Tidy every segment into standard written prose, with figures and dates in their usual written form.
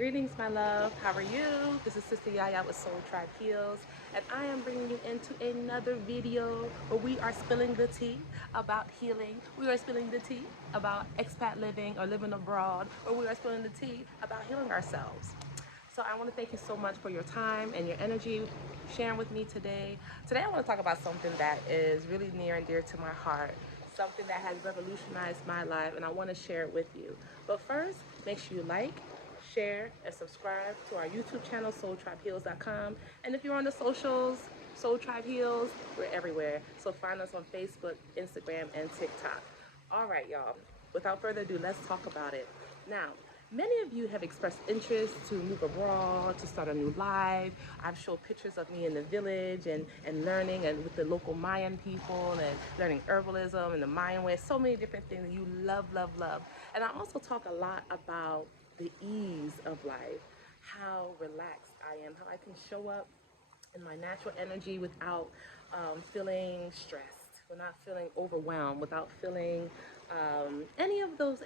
Greetings, my love. How are you? This is Sistah Yaya with Soul Tribe Heals, and I am bringing you into another video where we are spilling the tea about healing. We are spilling the tea about expat living or living abroad, or we are spilling the tea about healing ourselves. So I want to thank you so much for your time and your energy sharing with me today. Today I want to talk about something that is really near and dear to my heart, something that has revolutionized my life, and I want to share it with you. But first, make sure you like, share, and subscribe to our YouTube channel, soultribeheals.com. And if you're on the socials, Soul Tribe Heals, we're everywhere. So find us on Facebook, Instagram, and TikTok. All right, y'all. Without further ado, let's talk about it. Now, many of you have expressed interest to move abroad, to start a new life. I've showed pictures of me in the village and learning and with the local Mayan people and learning herbalism and the Mayan way. So many different things that you love, love, love. And I also talk a lot about the ease of life, how relaxed I am, how I can show up in my natural energy without feeling stressed, without feeling overwhelmed, without feeling any of those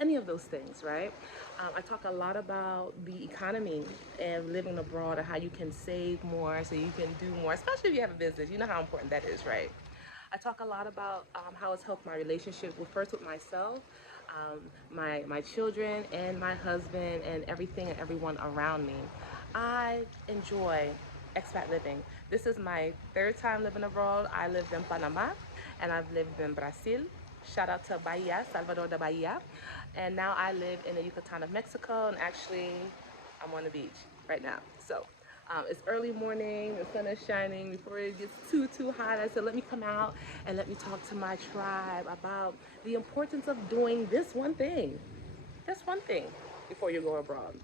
things, right? I talk a lot about the economy and living abroad and how you can save more so you can do more, especially if you have a business. You know how important that is, right? I talk a lot about how it's helped my relationship with myself, my children, and my husband, and everything and everyone around me. I enjoy expat living. This is my third time living abroad. I lived in Panama, and I've lived in Brazil. Shout out to Bahia, Salvador de Bahia. And now I live in the Yucatán of Mexico, and actually, I'm on the beach right now. So it's early morning, the sun is shining before it gets too hot. I said, let me come out and let me talk to my tribe about the importance of doing this one thing before you go abroad.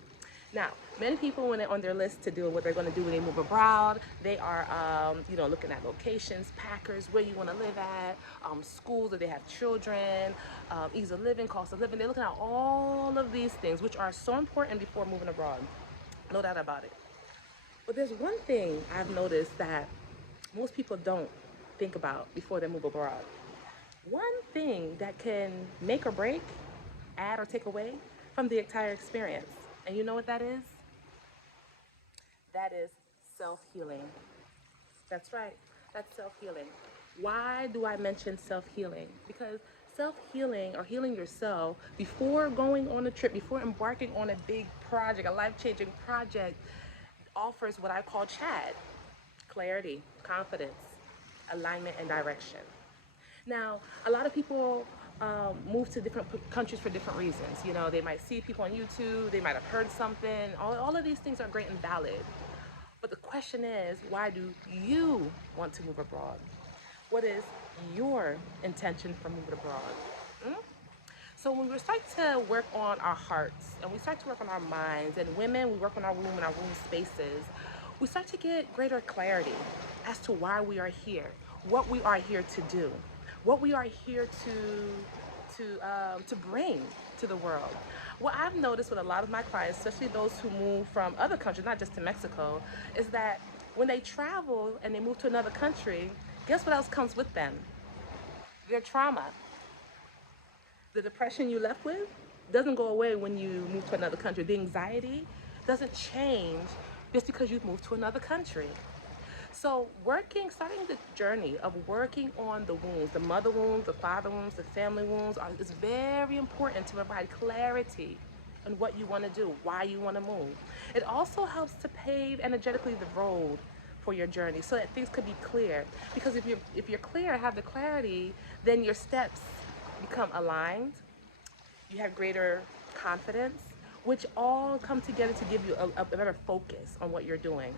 Now, many people, when they're on their list to do what they're going to do when they move abroad, they are, looking at locations, packers, where you want to live at, schools, if they have children, ease of living, cost of living. They're looking at all of these things, which are so important before moving abroad. No doubt about it. But there's one thing I've noticed that most people don't think about before they move abroad. One thing that can make or break, add or take away from the entire experience. And you know what that is? That is self-healing. That's right. That's self-healing. Why do I mention self-healing? Because self-healing or healing yourself before going on a trip, before embarking on a big project, a life-changing project, offers what I call CHAD: clarity, confidence, alignment, and direction. Now, a lot of people move to different countries for different reasons. You know, they might see people on YouTube, they might have heard something. All of these things are great and valid. But the question is, why do you want to move abroad? What is your intention for moving abroad? Hmm? So when we start to work on our hearts and we start to work on our minds, and women, we work on our womb and our womb spaces, we start to get greater clarity as to why we are here, what we are here to do, what we are here to bring to the world. What I've noticed with a lot of my clients, especially those who move from other countries, not just to Mexico, is that when they travel and they move to another country, guess what else comes with them? Their trauma. The depression you left with doesn't go away when you move to another country. The anxiety doesn't change just because you've moved to another country. So starting the journey of working on the wounds, the mother wounds, the father wounds, the family wounds, is very important to provide clarity on what you want to do, why you want to move. It also helps to pave energetically the road for your journey so that things could be clear. Because if you're clear, have the clarity, then your steps become aligned. You have greater confidence, which all come together to give you a better focus on what you're doing.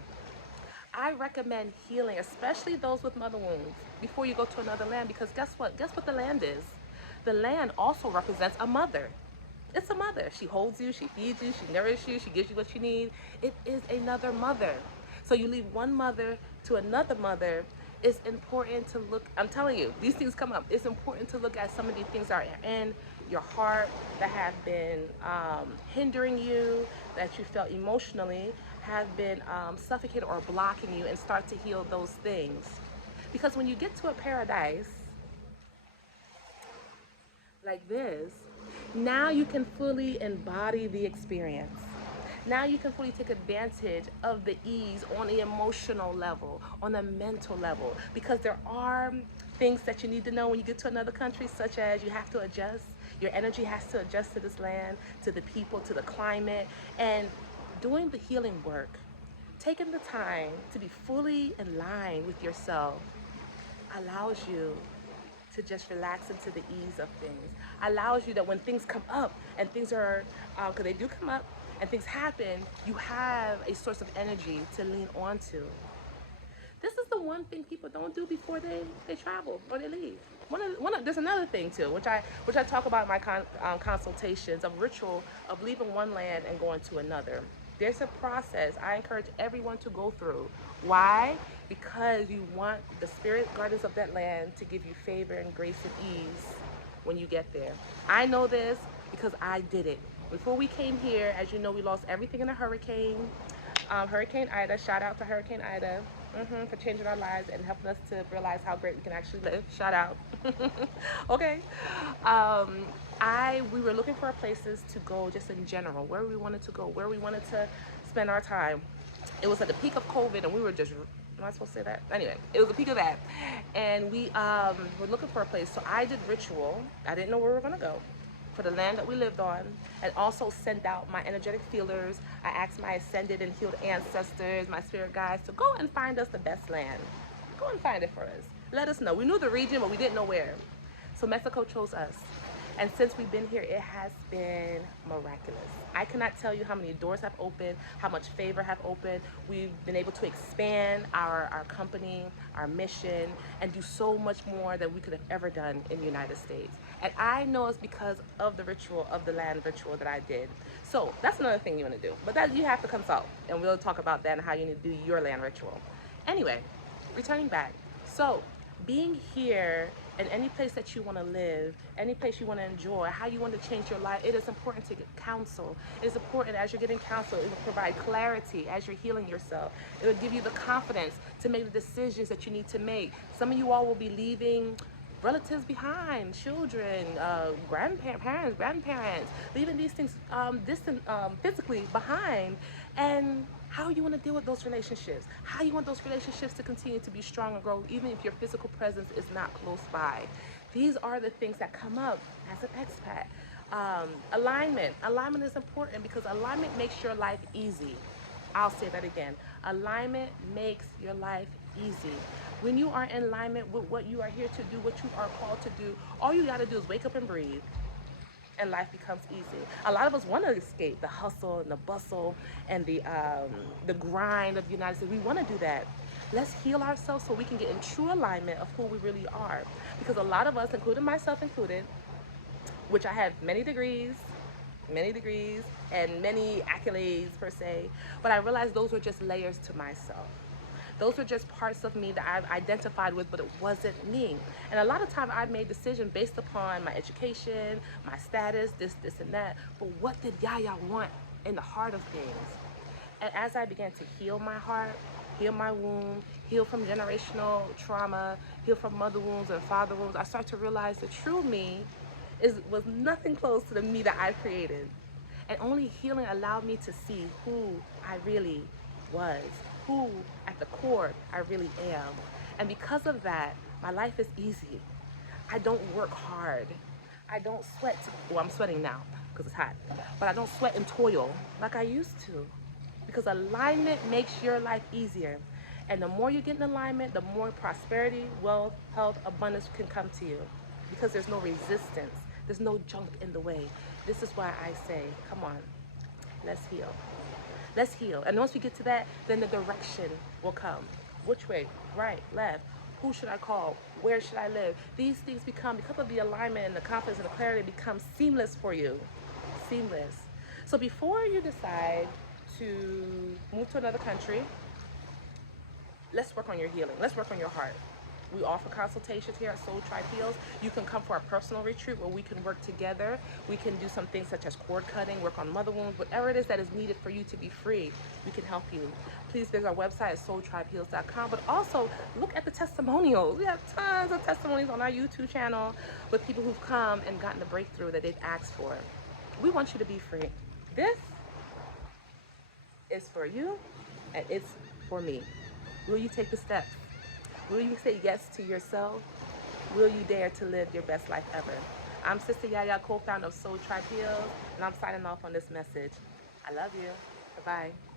I recommend healing, especially those with mother wounds, before you go to another land, because guess what? Guess what the land is? The land also represents a mother. It's a mother. She holds you, she feeds you, she nourishes you, she gives you what you need. It is another mother. So you leave one mother to another mother. It's important to look, I'm telling you, these things come up. It's important to look at some of these things that are in your heart that have been hindering you, that you felt emotionally have been suffocating or blocking you, and start to heal those things. Because when you get to a paradise like this, now you can fully embody the experience. Now you can fully take advantage of the ease on the emotional level, on the mental level, because there are things that you need to know when you get to another country, such as you have to adjust. Your energy has to adjust to this land, to the people, to the climate, and doing the healing work, taking the time to be fully in line with yourself allows you to just relax into the ease of things. Allows you that when things come up and things are, because they do come up and things happen, you have a source of energy to lean onto. This is the one thing people don't do before they travel or they leave. There's another thing too, which I talk about in my consultations of ritual of leaving one land and going to another. There's a process I encourage everyone to go through. Why? Because you want the spirit guardians of that land to give you favor and grace and ease when you get there. I know this because I did it. Before we came here, as you know, we lost everything in a hurricane. Hurricane Ida, shout out to Hurricane Ida for changing our lives and helping us to realize how great we can actually live. Shout out. Okay. We were looking for places to go just in general, where we wanted to go, where we wanted to spend our time. It was at the peak of COVID and we were just, am I supposed to say that? Anyway, it was the peak of that. And we were looking for a place. So I did ritual. I didn't know where we were going to go for the land that we lived on, and also sent out my energetic feelers. I asked my ascended and healed ancestors, my spirit guides, to go and find us the best land. Go and find it for us. Let us know. We knew the region, but we didn't know where. So Mexico chose us. And since we've been here, it has been miraculous. I cannot tell you how many doors have opened, how much favor have opened. We've been able to expand our company, our mission, and do so much more than we could have ever done in the United States. And I know it's because of the ritual, of the land ritual that I did. So that's another thing you want to do. But that you have to consult, and we'll talk about that and how you need to do your land ritual. Anyway, returning back. So being here in any place that you want to live, any place you want to enjoy, how you want to change your life, it is important to get counsel. It is important as you're getting counsel, it will provide clarity as you're healing yourself. It will give you the confidence to make the decisions that you need to make. Some of you all will be leaving relatives behind, children, grandparents, leaving these things distant, physically behind, and how you want to deal with those relationships, how you want those relationships to continue to be strong and grow, even if your physical presence is not close by. These are the things that come up as an expat. Alignment is important because alignment makes your life easy. I'll say that again. Alignment makes your life easy. When you are in alignment with what you are here to do, what you are called to do, all you got to do is wake up and breathe, and life becomes easy. A lot of us want to escape the hustle and the bustle and the grind of the United States. We want to do that. Let's heal ourselves so we can get in true alignment of who we really are. Because a lot of us, including myself included, which I have many degrees and many accolades per se, but I realized those were just layers to myself. Those were just parts of me that I've identified with, but it wasn't me. And a lot of time I made decisions based upon my education, my status, this and that. But what did Yaya want in the heart of things? And as I began to heal my heart, heal my womb, heal from generational trauma, heal from mother wounds and father wounds, I started to realize the true me was nothing close to the me that I created. And only healing allowed me to see who I really was, who at the core I really am. And because of that, my life is easy. I don't work hard. I don't sweat. Well, I'm sweating now because it's hot, but I don't sweat and toil like I used to, because alignment makes your life easier. And the more you get in alignment, the more prosperity, wealth, health, abundance can come to you, because there's no resistance. There's no junk in the way. This is why I say, come on, let's heal. Let's heal. And once we get to that, then the direction will come. Which way? Right, left. Who should I call? Where should I live? These things become, because of the alignment and the confidence and the clarity, become seamless for you. Seamless. So before you decide to move to another country, let's work on your healing. Let's work on your heart. We offer consultations here at Soul Tribe Heals. You can come for a personal retreat where we can work together. We can do some things such as cord cutting, work on mother wounds, whatever it is that is needed for you to be free. We can help you. Please visit our website at soultribeheals.com, but also look at the testimonials. We have tons of testimonies on our YouTube channel with people who've come and gotten the breakthrough that they've asked for. We want you to be free. This It's for you and it's for me. Will you take the steps? Will you say yes to yourself? Will you dare to live your best life ever? I'm Sistah Yaya, co-founder of Soul Tribe Heals, and I'm signing off on this message. I love you. Bye-bye.